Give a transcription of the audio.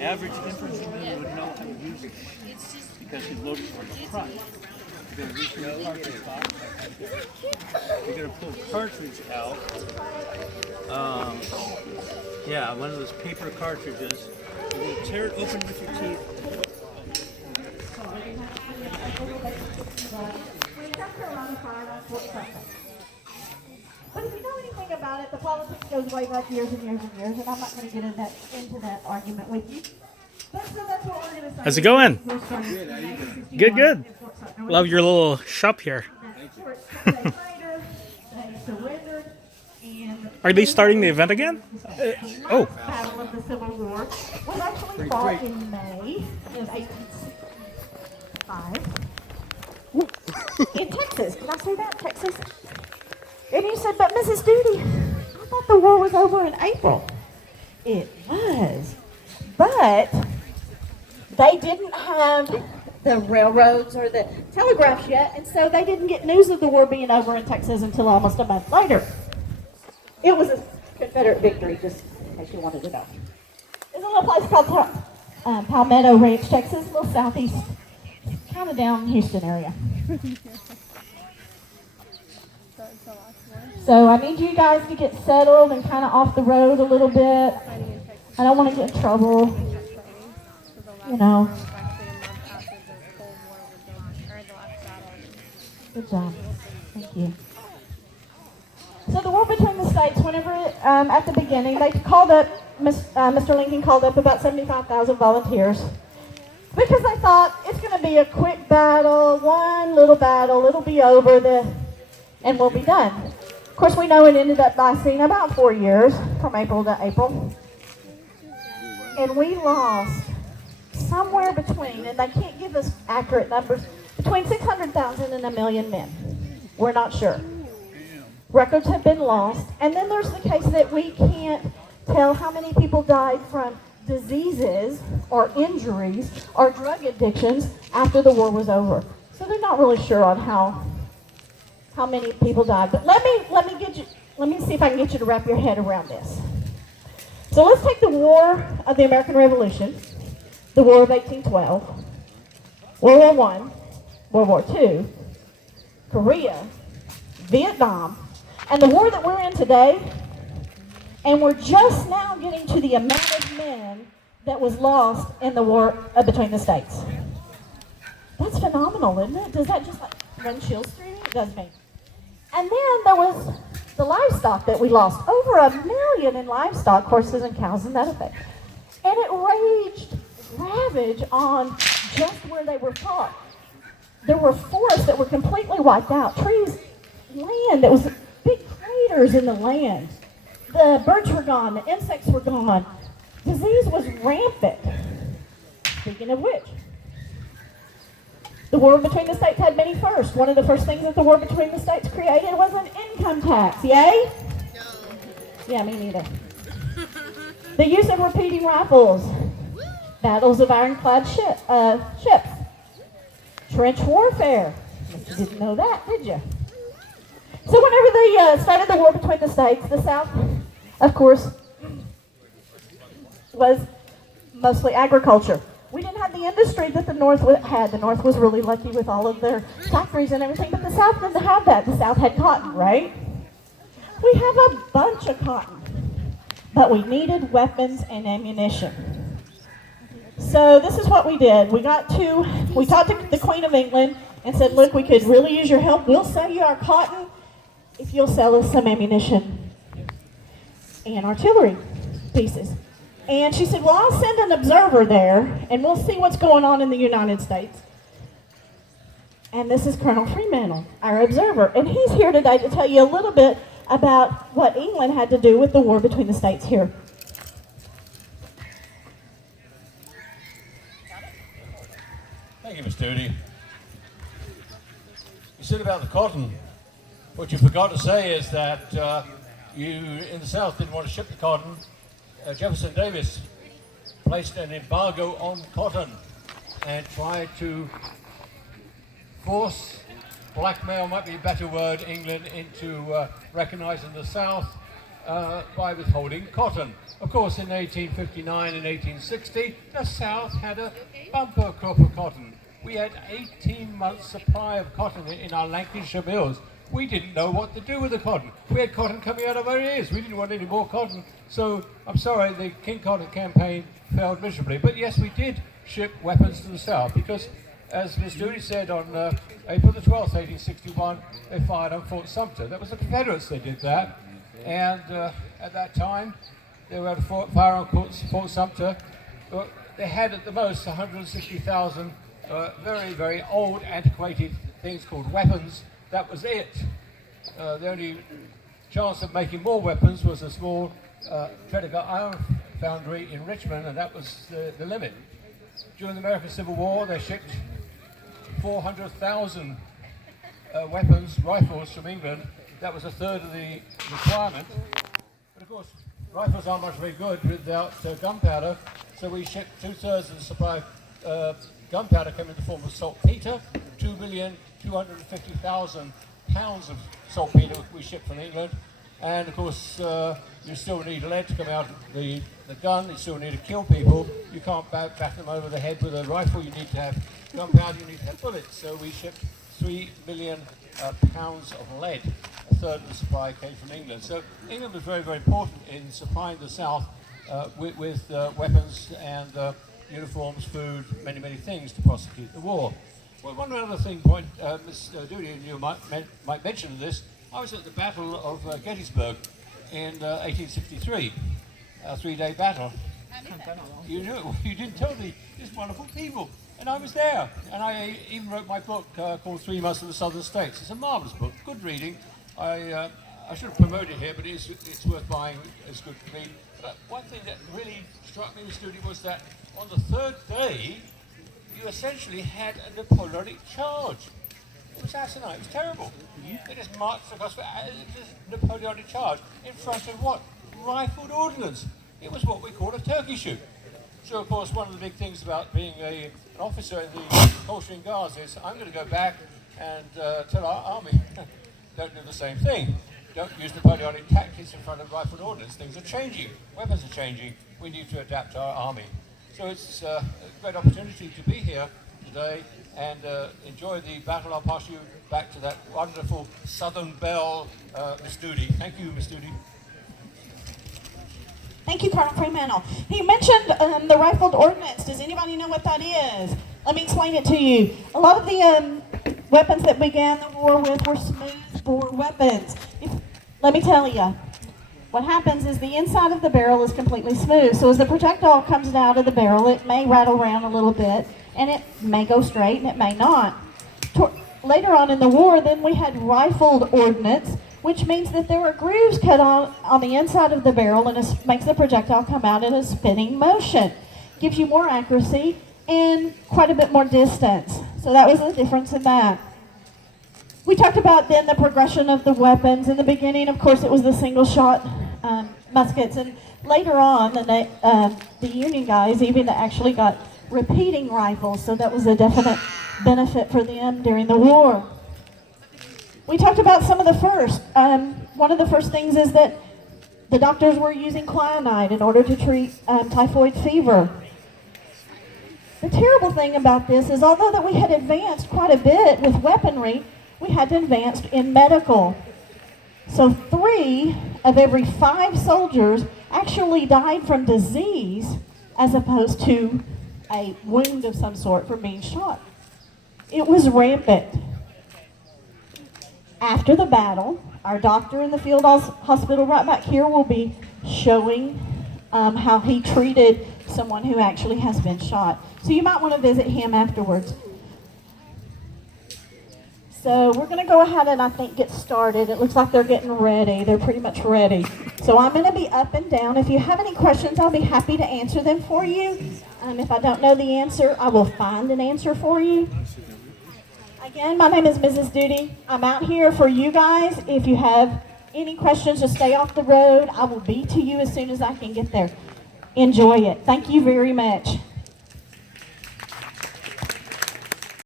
average infantryman would know how to use it because he loaded from the front. You're going to reach in the cartridge box. You're going to pull the cartridge out. Yeah, one of those paper cartridges. You're going to tear it open with your teeth. But if you know anything about it, the politics goes way back years and years and years, and I'm not going to get into that argument with you. But so that's what we're going to say. How's it going? Good, good. Love your little shop here. Are they starting the event again? Oh. Battle of the Civil War was actually fought in May of 1865 in Texas. Did I say that? Texas? And you said, but Mrs. Doody, I thought the war was over in April. It was. But they didn't have the railroads or the telegraphs yet, and so they didn't get news of the war being over in Texas until almost a month later. It was a Confederate victory, just in case you wanted to know. There's a little place called Palmetto Ranch, Texas, a little southeast, kind of down Houston area. So I need you guys to get settled and kind of off the road a little bit. I don't want to get in trouble, you know. Good job. Thank you. So the war between the states, whenever, at the beginning, they called up, Mr. Lincoln called up about 75,000 volunteers because they thought it's going to be a quick battle, one little battle, it'll be over, and we'll be done. Of course, we know it ended up lasting about 4 years, from April to April. And we lost somewhere between, and they can't give us accurate numbers, between 600,000 and 1 million men. We're not sure. Records have been lost. And then there's the case that we can't tell how many people died from diseases or injuries or drug addictions after the war was over. So they're not really sure on how many people died. But let me see if I can get you to wrap your head around this. So let's take the War of the American Revolution, the War of 1812, World War I, World War II, Korea, Vietnam, and the war that we're in today, and we're just now getting to the amount of men that was lost in the war between the states. That's phenomenal, isn't it? Does that just like run chills through you? It does me. And then there was the livestock that we lost. Over 1 million in livestock, horses and cows and that effect. And it raged ravage on just where they were fought. There were forests that were completely wiped out. Trees, land, there was big craters in the land. The birds were gone, the insects were gone. Disease was rampant. Speaking of which, the war between the states had many firsts. One of the first things that the war between the states created was an income tax. Yay? No. Yeah, me neither. The use of repeating rifles. Battles of ironclad ships. Trench warfare. You didn't know that, did you? So whenever they started the war between the states, the South, of course, was mostly agriculture. We didn't have the industry that the North had. The North was really lucky with all of their factories and everything, but the South didn't have that. The South had cotton, right? We have a bunch of cotton, but we needed weapons and ammunition. So this is what we did. We talked to the Queen of England and said, look, we could really use your help. We'll sell you our cotton if you'll sell us some ammunition and artillery pieces. And she said, well, I'll send an observer there, and we'll see what's going on in the United States. And this is Colonel Fremantle, our observer. And he's here today to tell you a little bit about what England had to do with the war between the states here. Thank you, Miss Doody. You said about the cotton. What you forgot to say is that you, in the South, didn't want to ship the cotton. Jefferson Davis placed an embargo on cotton and tried to blackmail might be a better word, England into recognizing the South by withholding cotton. Of course, in 1859 and 1860, the South had a bumper crop of cotton. We had 18 months supply of cotton in our Lancashire mills. We didn't know what to do with the cotton. We had cotton coming out of our ears. We didn't want any more cotton. So I'm sorry, the King Cotton campaign failed miserably. But yes, we did ship weapons to the South because, as Miss Doody said, on April the 12th, 1861, they fired on Fort Sumter. That was the Confederates that did that. And at that time, they were able to fire on Fort Sumter. But they had at the most 160,000 very, very old, antiquated things called weapons. That was it. The only chance of making more weapons was a small Tredegar iron foundry in Richmond, and that was the limit. During the American Civil War, they shipped 400,000 weapons, rifles from England. That was a third of the requirement. But of course, rifles aren't much very good without gunpowder, so we shipped 2/3 of the supply. Gunpowder came in the form of saltpeter, 2,250,000 pounds of saltpeter we shipped from England. And of course, you still need lead to come out of the gun, you still need to kill people. You can't bat them over the head with a rifle, you need to have gunpowder, you need to have bullets. So we shipped 3 million pounds of lead. A third of the supply came from England. So England was very, very important in supplying the South with weapons and uniforms, food, many, many things to prosecute the war. Well, one other thing, Miss Doody and you might mention this. I was at the Battle of Gettysburg in 1863, a 3-day battle. You knew, you didn't tell these wonderful people. And I was there, and I even wrote my book called 3 Months of the Southern States. It's a marvelous book, good reading. I should have promoted it here, but it's worth buying. It's good to read. But one thing that really struck me in the studio was that on the 3rd day, you essentially had a Napoleonic charge. It was asinine, it was terrible. They just marched across a Napoleonic charge in front of what? Rifled ordnance. It was what we call a turkey shoot. So of course, one of the big things about being an officer in the Coldstream Guards is I'm going to go back and tell our army, don't do the same thing. Don't use Napoleonic tactics in front of rifled ordnance. Things are changing. Weapons are changing. We need to adapt our army. So it's a great opportunity to be here today and enjoy the battle. I'll pass you back to that wonderful Southern Belle, Miss Doody. Thank you, Miss Doody. Thank you, Colonel Fremantle. He mentioned the rifled ordnance. Does anybody know what that is? Let me explain it to you. A lot of the weapons that began the war with were smooth bore weapons. Let me tell you, what happens is the inside of the barrel is completely smooth. So as the projectile comes out of the barrel, it may rattle around a little bit, and it may go straight, and it may not. Later on in the war, then we had rifled ordnance, which means that there were grooves cut on the inside of the barrel, and it makes the projectile come out in a spinning motion. Gives you more accuracy and quite a bit more distance. So that was the difference in that. We talked about then the progression of the weapons. In the beginning, of course, it was the single-shot muskets, and later on, the Union guys even actually got repeating rifles, so that was a definite benefit for them during the war. We talked about some of the first. One of the first things is that the doctors were using quinine in order to treat typhoid fever. The terrible thing about this is although that we had advanced quite a bit with weaponry, we had to advance in medical. So 3 of every 5 soldiers actually died from disease as opposed to a wound of some sort from being shot. It was rampant. After the battle, our doctor in the field hospital right back here will be showing how he treated someone who actually has been shot. So you might want to visit him afterwards. So we're going to go ahead and I think get started. It looks like they're getting ready. They're pretty much ready. So I'm going to be up and down. If you have any questions, I'll be happy to answer them for you. If I don't know the answer, I will find an answer for you. Again, my name is Mrs. Doody. I'm out here for you guys. If you have any questions, just stay off the road. I will be to you as soon as I can get there. Enjoy it. Thank you very much.